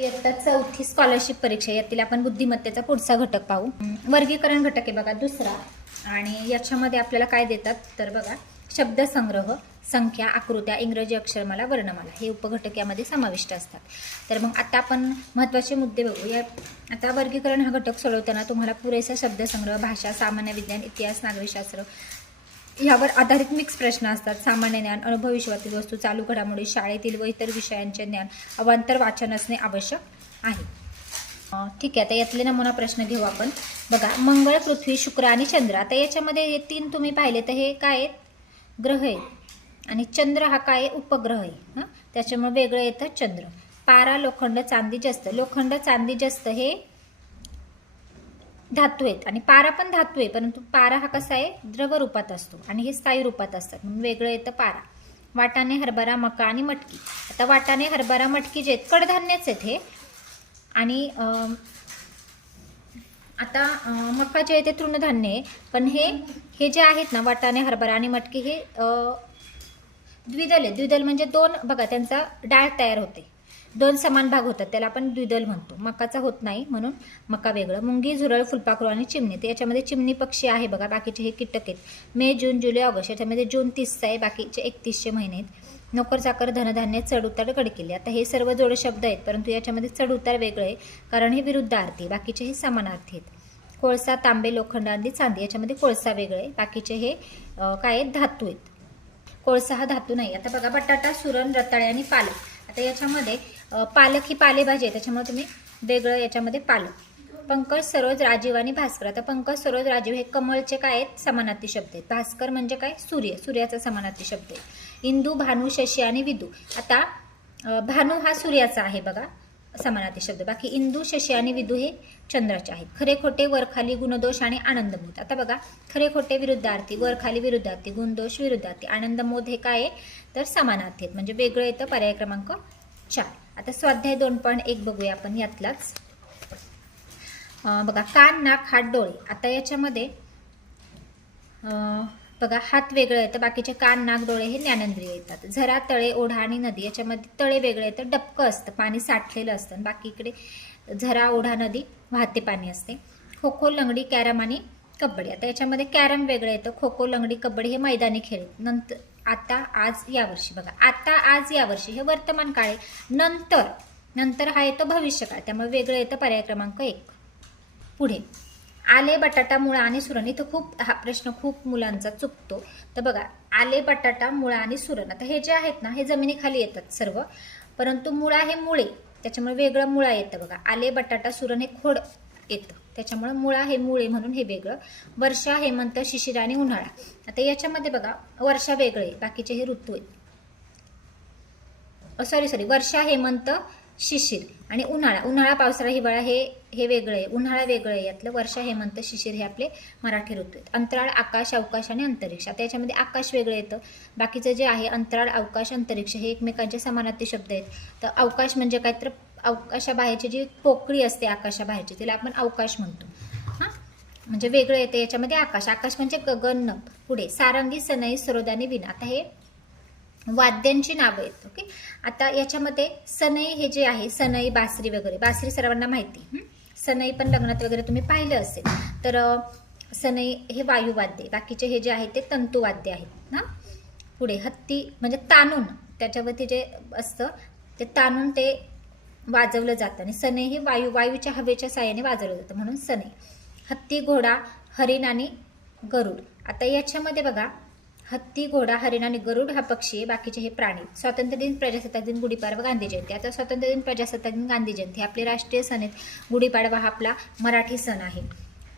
इयत्ता 4थी स्कॉलरशिप परीक्षा, यातील आपण बुद्धिमत्तेचा पुढचा घटक पाहू. वर्गीकरण घटक आहे बघा दुसरा. आणि याच्यामध्ये आपल्याला काय देतात तर बघा, शब्दसंग्रह, संख्या, आकृत्या, इंग्रजी अक्षरमाला, वर्णमाला हे उपघटक यामध्ये समाविष्ट असतात. तर मग आता आपण महत्त्वाचे मुद्दे बघू. या आता वर्गीकरण हा घटक सोडवताना तुम्हाला पुरेसा शब्दसंग्रह, भाषा, सामान्य विज्ञान, इतिहास, नागरिकशास्त्र यावर आधारित मिक्स प्रश्न असतात. सामान्य ज्ञान, अनुभव विश्वातील वस्तू, चालू घडामोडी, शाळेतील व इतर विषयांचे ज्ञान, अवांतर वाचन असणे आवश्यक आहे. ठीक आहे, आता यातले नमुना प्रश्न घेऊ आपण. बघा, मंगळ, पृथ्वी, शुक्र आणि चंद्र. आता याच्यामध्ये हे 3 तुम्ही पाहिले तर हे काय आहेत, ग्रह आहेत. आणि चंद्र हा काय आहे, उपग्रह आहे. हां, त्याच्यामुळे वेगळं येतं चंद्र. पारा, लोखंड, चांदी, जस्त. लोखंड, चांदी, जस्त हे धातू आहेत आणि पारा पण धातू आहे, परंतु पारा हा कसा आहे, द्रव रूपात असतो आणि हे स्थायी रूपात असतात, म्हणून वेगळं येतं पारा. वाटाणे, हरभरा, मका आणि मटकी. आता वाटाणे, हरभरा, मटकी जे आहेत कडधान्यच आहेत हे. आणि आता मका जे आहे ते तृणधान्य आहे, पण हे जे आहेत ना वाटाणे, हरभरा आणि मटकी हे द्विदल आहे. द्विदल म्हणजे 2 बघा त्यांचा डाळ तयार होते, 2 समान भाग होतात, त्याला आपण द्विदल म्हणतो. मकाचा होत नाही म्हणून मका वेगळं. मुंगी, झुरळ, फुलपाखरू आणि चिमणी. तर याच्यामध्ये चिमणी पक्षी आहे बघा, बाकीचे हे कीटक आहेत. मे, जून, जुलै, ऑगस्ट. याच्यामध्ये जून 30चा आहे, बाकीचे 31चे महिने आहेत. नोकर, चाकर, धनधान्य, चढ उतार, गडकिल्ले. आता हे सर्व जोड शब्द आहेत, परंतु याच्यामध्ये चढ उतार वेगळं आहे कारण हे विरुद्धार्थी, बाकीचे हे समानार्थी आहेत. कोळसा, तांबे, लोखंड आणि चांदी. याच्यामध्ये कोळसा वेगळं आहे, बाकीचे हे काय आहेत, धातू आहेत. कोळसा हा धातू नाही. आता बघा, बटाटा, सुरण, रताळे आणि पालक. आता याच्यामध्ये पालक ही पालेभाजी आहे, त्याच्यामुळे तुम्ही वेगळं याच्यामध्ये पालक. पंकज, सरोज, राजीव आणि भास्कर. आता पंकज, सरोज, राजीव हे कमळचे काय आहेत, समानार्थी शब्द आहेत. भास्कर म्हणजे काय, सूर्य, सूर्याचा समानार्थी शब्द आहे. इंदू, भानू, शशी आणि विदू. आता भानू हा सूर्याचा आहे बघा, समानार्थी शब्द. बाकी इंदू, शशी आणि विदू हे चंद्राचे आहेत. खरे खोटे, वरखाली, गुणदोष आणि आनंदमोद. आता बघा, खरे खोटे विरुद्धार्थी, वरखाली विरुद्धार्थी, गुणदोष विरुद्धार्थी, आनंदमोद हे काय आहे तर समानार्थी आहेत, म्हणजे वेगळं येतं. पर्याय क्रमांक 4. आता स्वाध्याय 2.1 बघूया आपण यातलाच. बघा, कान, नाक, हात, डोळे. आता याच्यामध्ये बघा, हात वेगळं येतं, बाकीचे कान, नाक, डोळे हे ज्ञानेंद्रिय येतात. झरा, तळे, ओढा आणि नदी. याच्यामध्ये तळे वेगळं येतं, डबकं असतं, पाणी साठलेलं असतं. बाकी इकडे झरा, ओढा, नदी वाहते पाणी असते. खो खो, लंगडी, कॅरम आणि कबड्डी. आता याच्यामध्ये कॅरम वेगळं येतं, खो खो, लंगडी, कबड्डी हे मैदानी खेळ. नंतर आता, आज, यावर्षी. बघा, आता, आज, यावर्षी हे वर्तमान काळ आहे. नंतर, नंतर हा येतो भविष्यकाळ, त्यामुळे वेगळं येतं. पर्याय क्रमांक 1. पुढे, आले, बटाटा, मुळा आणि सुरण. इथं खूप हा प्रश्न खूप मुलांचा चुकतो. तर बघा, आले, बटाटा, मुळा आणि सुरण. आता हे जे आहेत ना हे जमिनीखाली येतात सर्व, परंतु मुळा हे मुळे, त्याच्यामुळे वेगळं मुळा येतं बघा. आले, बटाटा, सुरण हे खोड येतं, त्याच्यामुळे मुळा हे मुळे म्हणून हे वेगळं. वर्षा, हेमंत, शिशिर आणि उन्हाळा. आता याच्यामध्ये बघा, वर्षा वेगळे, बाकीचे हे ऋतू आहेत. सॉरी, वर्षा, हेमंत, शिशिर आणि उन्हाळा. उन्हाळा, पावसाळा, हिवाळा हे वेगळं आहे. उन्हाळा वेगळं आहे यातलं. वर्षा, हेमंत, शिशिर हे आपले मराठी ऋतू आहेत. अंतराळ, आकाश, अवकाश आणि अंतरिक्ष. आता याच्यामध्ये आकाश वेगळं येतं, बाकीचं जे आहे अंतराळ, अवकाश, अंतरिक्ष हे एकमेकांचे समानार्थी शब्द आहेत. तर अवकाश म्हणजे काय तर आकाशाबाहेरची जी पोकळी असते आकाशाबाहेरची, तिला आपण अवकाश म्हणतो. हां, म्हणजे वेगळं येतं याच्यामध्ये आकाश. आकाश म्हणजे गगन. पुढे, सारंगी, सनई, सरोद आणि वीणा. आता हे वाद्यांची नावं आहेत. ओके, आता याच्यामध्ये सनई हे जे आहे, सनई, बासरी वगैरे. बासरी सर्वांना माहिती, सनई पण लग्नात वगैरे तुम्ही पाहिलं असेल. तर सनई हे वायुवाद्य, बाकीचे हे जे आहे ते तंतुवाद्य आहेत ना. पुढे, हत्ती म्हणजे ताणून, त्याच्यावरती जे असतं ते ताणून ते वाजवलं जातं. आणि सनई हे वायूच्या हवेच्या साह्याने वाजवलं जातं, म्हणून सनई. हत्ती, घोडा, हरिण आणि गरुड. आता याच्यामध्ये बघा, हत्ती, घोडा, हरिण आणि गरुड हा पक्षी आहे, बाकीचे हे प्राणी. स्वातंत्र्य दिन, प्रजासत्ताक दिन, गुढीपाडवा, गांधी जयंती. आता स्वातंत्र्य दिन, प्रजासत्ताक दिन, गांधी जयंती हे आपले राष्ट्रीय सण आहेत. गुढीपाडवा हा आपला मराठी सण आहे.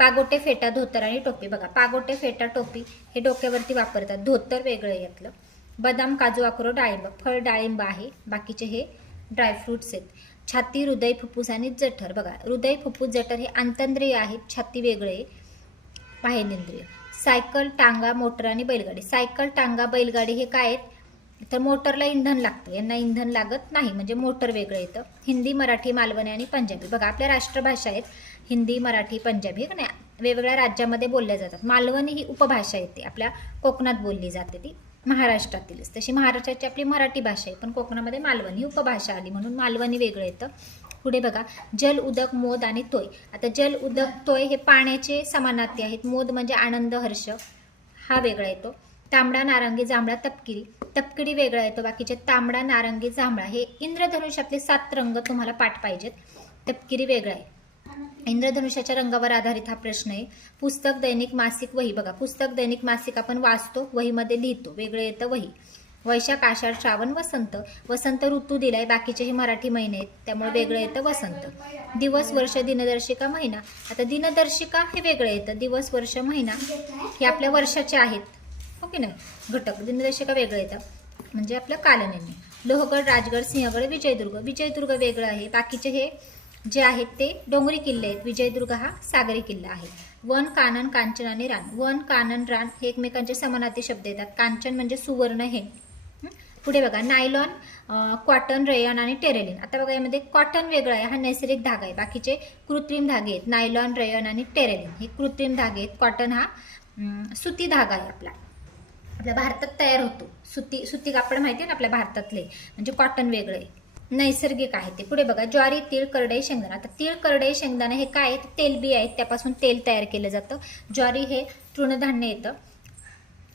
पागोटे, फेटा, धोतर आणि टोपी. बघा, पागोटे, फेटा, टोपी हे डोक्यावरती वापरतात, धोतर वेगळं आहे यातलं. बदाम, काजू, अक्रोड, डाळिंब. फळ डाळिंब आहे, बाकीचे हे ड्रायफ्रुट्स आहेत. छाती, हृदय, फुफ्फुस आणि जठर. बघा, हृदय, फुफ्फुस, जठर हे आंतंद्रिय आहेत, छाती वेगळे आहे, बाह्येंद्रिय. सायकल, टांगा, मोटर आणि बैलगाडी. सायकल, टांगा, बैलगाडी हे काय आहेत तर मोटरला इंधन लागतं, यांना इंधन लागत नाही, म्हणजे मोटर वेगळं येतं. हिंदी, मराठी, मालवणी आणि पंजाबी. बघा, आपल्या राष्ट्रभाषा आहेत हिंदी, मराठी, पंजाबी, नाही वेगवेगळ्या राज्यामध्ये बोलल्या जातात. मालवणी ही उपभाषा येते, आपल्या कोकणात बोलली जाते, ती महाराष्ट्रातीलच. तशी महाराष्ट्राची आपली मराठी भाषा आहे, पण कोकणामध्ये मालवणी ही उपभाषा आली म्हणून मालवणी वेगळं येतं. पुढे बघा जल, उदक, मोद आणि तोय. आता जल, उदक, तोय हे पाण्याचे समानार्थी आहेत. मोद म्हणजे आनंद, हर्ष, हा वेगळा येतो. तांबडा, नारंगी, जांभळा, तपकिरी. तपकिरी वेगळा येतो. बाकीचे तांबडा, नारंगी, जांभळा हे इंद्रधनुष्यातले 7 रंग तुम्हाला पाठ पाहिजेत. तपकिरी वेगळा आहे. इंद्रधनुष्याच्या रंगावर आधारित हा प्रश्न आहे. पुस्तक, दैनिक, मासिक, वही. बघा पुस्तक, दैनिक, मासिक आपण वाचतो, वहीमध्ये लिहितो, वेगळं येतं वही. वैशाख, आषाढ, श्रावण, वसंत. वसंत ऋतू दिलाय, बाकीचेही मराठी महिने आहेत त्यामुळे वेगळं येतं वसंत. दिवस, वर्ष, दिनदर्शिका, महिना. आता दिनदर्शिका हे वेगळं येतं. दिवस, वर्ष, महिना हे आपल्या वर्षाचे आहेत, हो की नाही, घटक. दिनदर्शिका वेगळं येतं म्हणजे आपलं कालनिर्णय. लोहगड, राजगड, सिंहगड, विजयदुर्ग. विजयदुर्ग वेगळं आहे. बाकीचे हे जे आहेत ते डोंगरी किल्ले आहेत. विजयदुर्ग हा सागरी किल्ला आहे. वन, कानन, कांचन आणि रान. वन, कानन, रान हे एकमेकांचे समानार्थी शब्द येतात. कांचन म्हणजे सुवर्ण हे. पुढे बघा नायलॉन, कॉटन, रेयन आणि टेरेलिन. आता बघा यामध्ये कॉटन वेगळा आहे, हा नैसर्गिक धागा आहे. बाकीचे कृत्रिम धागे आहेत. नायलॉन, रेयन आणि टेरेलिन हे कृत्रिम धागे आहेत. कॉटन हा सुती धागा आहे आपल्या भारतात तयार होतो. सुती कापड माहिती आहे ना आपल्या भारतातले, म्हणजे कॉटन वेगळं आहे, नैसर्गिक आहे ते. पुढे बघा ज्वारी, तीळ, करडई, शेंगदाणा. आता तीळ, करडई, शेंगदाणा हे काय आहेत, तेलबी आहेत, त्यापासून तेल तयार केलं जातं. ज्वारी हे तृणधान्य येतं,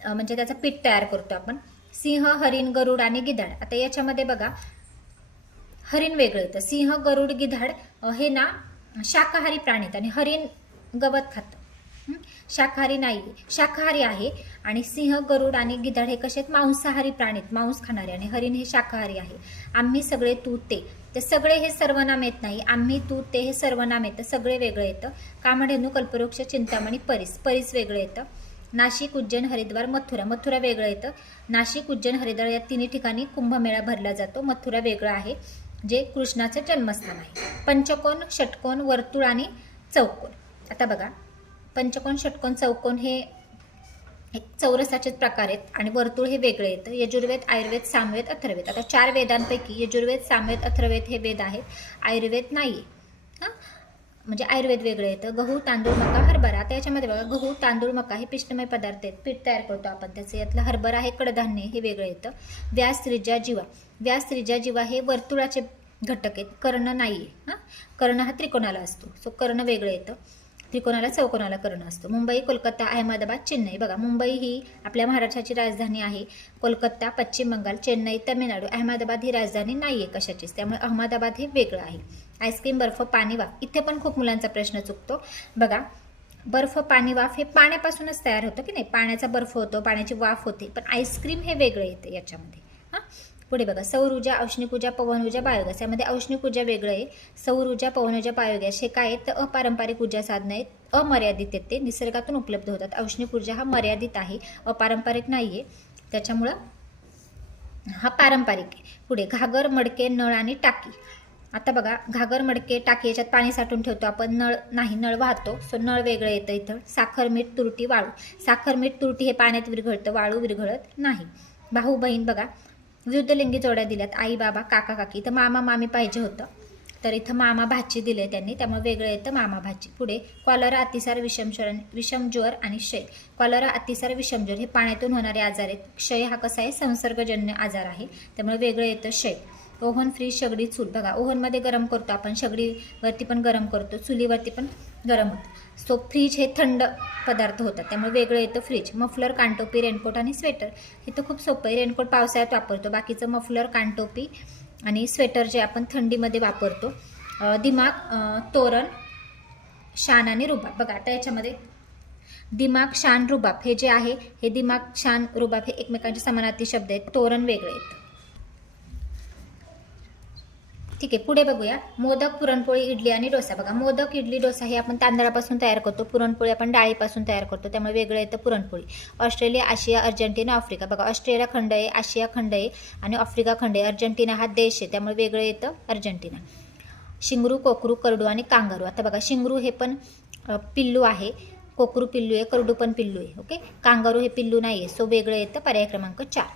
म्हणजे त्याचं पीठ तयार करतो आपण. सिंह, हरिण, गरुड आणि गिधाड. आता याच्यामध्ये बघा हरिण वेगळं येतं. सिंह, गरुड, गिधाड हे ना शाकाहारी प्राणी आहेत आणि हरिण गवत खातं, शाकाहारी नाही, शाकाहारी आहे. आणि सिंह, गरुड आणि गिधाड हे कसे आहेत, मांसाहारी प्राणी आहेत, मांस खाणारे. आणि हरिण हे शाकाहारी आहे. आम्ही, सगळे, तू, ते सगळे हे सर्वनाम येत नाही. आम्ही, तू, ते हे सर्वनाम येतं, सगळे वेगळं येतं. कामधेनू, कल्पवृक्ष, चिंतामणी, परीस वेगळं येतं. नाशिक, उज्जैन, हरिद्वार, मथुरा वेगळं येतं. नाशिक, उज्जैन, हरिद्वार या तिन्ही ठिकाणी कुंभमेळा भरला जातो. मथुरा वेगळं आहे, जे कृष्णाचं जन्मस्थान आहे. पंचकोन, षटकोन, वर्तुळ आणि चौकोन. आता बघा पंचकोन, षटकोन, चौकोन हे एक चौरसाचेच प्रकार आहेत आणि वर्तुळ हे वेगळे येतं. यजुर्वेद, आयुर्वेद, सामवेद, अथर्ववेद. आता 4 वेदांपैकी यजुर्वेद, सामवेद, अथर्ववेद हे वेद आहेत. आयुर्वेद नाहीये. म्हणजे आयुर्वेद वेगळं येतं. गहू, तांदूळ, मका, हरभरा. आता याच्यामध्ये बघा गहू, तांदूळ, मका हे पिष्टमय पदार्थ आहेत, पीठ तयार करतो आपण त्याचं. यातलं हरभरा हे कडधान्य हे वेगळं येतं. व्यास, त्रिज्या, जीवा. व्यास, त्रिज्या, जीवा हे वर्तुळाचे घटक आहेत, कर्ण नाहीये. कर्ण हा त्रिकोणाला असतो, सो कर्ण वेगळं येतं. त्रिकोणाला, चौकोनाला कर्ण असतो. मुंबई, कोलकाता, अहमदाबाद, चेन्नई. बघा मुंबई ही आपल्या महाराष्ट्राची राजधानी आहे. कोलकाता पश्चिम बंगाल, चेन्नई तामिळनाडू. अहमदाबाद ही राजधानी नाहीये कशाचीच, त्यामुळे अहमदाबाद हे वेगळं आहे. आईस्क्रीम, बर्फ, पाणी, वाफ. इथे पण खूप मुलांचा प्रश्न चुकतो बघा. बर्फ, पाणी, वाफ हे पाण्यापासूनच तयार होतं की नाही, पाण्याचा बर्फ होतो, पाण्याची वाफ होते, पण आईस्क्रीम हे वेगळं येतं याच्यामध्ये. पुढे बघा सौर ऊर्जा, औष्णिक ऊर्जा, पवन ऊर्जा, बायोगॅस. यामध्ये औष्णिक ऊर्जा वेगळं आहे. सौर ऊर्जा, पवन ऊर्जा, बायोगॅस हे काय आहेत, तर अपारंपरिक ऊर्जा साधनं आहेत, अमर्यादित आहेत, ते निसर्गातून उपलब्ध होतात. औष्णिक ऊर्जा हा मर्यादित आहे, अपारंपरिक नाहीये, त्याच्यामुळं हा पारंपरिक आहे. पुढे घागर, मडके, नळ आणि टाकी. आता बघा घागर, मडके, टाकी याच्यात पाणी साठवून ठेवतो आपण, नळ नाही, नळ वाहतो, सो नळ वेगळं येतं इथं. साखर, मीठ, तुरटी, वाळू. साखर, मीठ, तुरटी हे पाण्यात विरघळतं, वाळू विरघळत नाही. भाऊ, बहीण. बघा विरुद्ध लिंगी जोड्या दिल्यात, आई, बाबा, काका, काकी. इथं मामा, मामी पाहिजे होतं, तर इथं मामा, भाची दिले त्यांनी, त्यामुळे वेगळं येतं मामा, भाची. पुढे कॉलरा, अतिसार, विषमज्वर आणि क्षय. कॉलरा, अतिसार, विषमज्वर हे पाण्यातून होणारे आजार आहेत. क्षय हा कसा आहे, संसर्गजन्य आजार आहे, त्यामुळे वेगळं येतं क्षय. ओव्हन, फ्रीज, शेगडी, चूल. बघा ओव्हनमध्ये गरम करतो आपण, शेगडीवरती पण गरम करतो, चुलीवरती पण गरम होतं. सो फ्रीज हे थंड पदार्थ होतात, त्यामुळे वेगळं येतं फ्रीज. मफलर, कानटोपी, रेनकोट आणि स्वेटर. हे तर खूप सोपं आहे, रेनकोट पावसाळ्यात वापरतो, बाकीचं मफलर, कानटोपी आणि स्वेटर जे आपण थंडीमध्ये वापरतो. दिमाग, तोरण, शान आणि रुबाब. बघा आता याच्यामध्ये दिमाग, शान, रुबाब हे जे आहे, हे दिमाग, शान, रुबाब हे एकमेकांचे समानार्थी शब्द आहेत. तोरण वेगळे आहेत. ठीक आहे, पुढे बघूया मोदक, पुरणपोळी, इडली आणि डोसा. बघा मोदक, इडली, डोसा हे आपण तांदळापासून तयार करतो, पुरणपोळी आपण डाळीपासून तयार करतो, त्यामुळे वेगळं येतं पुरणपोळी. ऑस्ट्रेलिया, आशिया, अर्जेंटिना, आफ्रिका. बघा ऑस्ट्रेलिया खंड आहे, आशिया खंड आहे आणि आफ्रिका खंड आहे. अर्जेंटिना हा देश आहे, त्यामुळे वेगळं येतं अर्जेंटिना. शिंगरू, कोकरू, करडू आणि कांगारू. आता बघा शिंगरू हे पण पिल्लू आहे, कोकरू पिल्लू आहे, करडू पण पिल्लू आहे. ओके, कांगारू हे पिल्लू नाही आहे, सो वेगळं येतं पर्याय क्रमांक 4.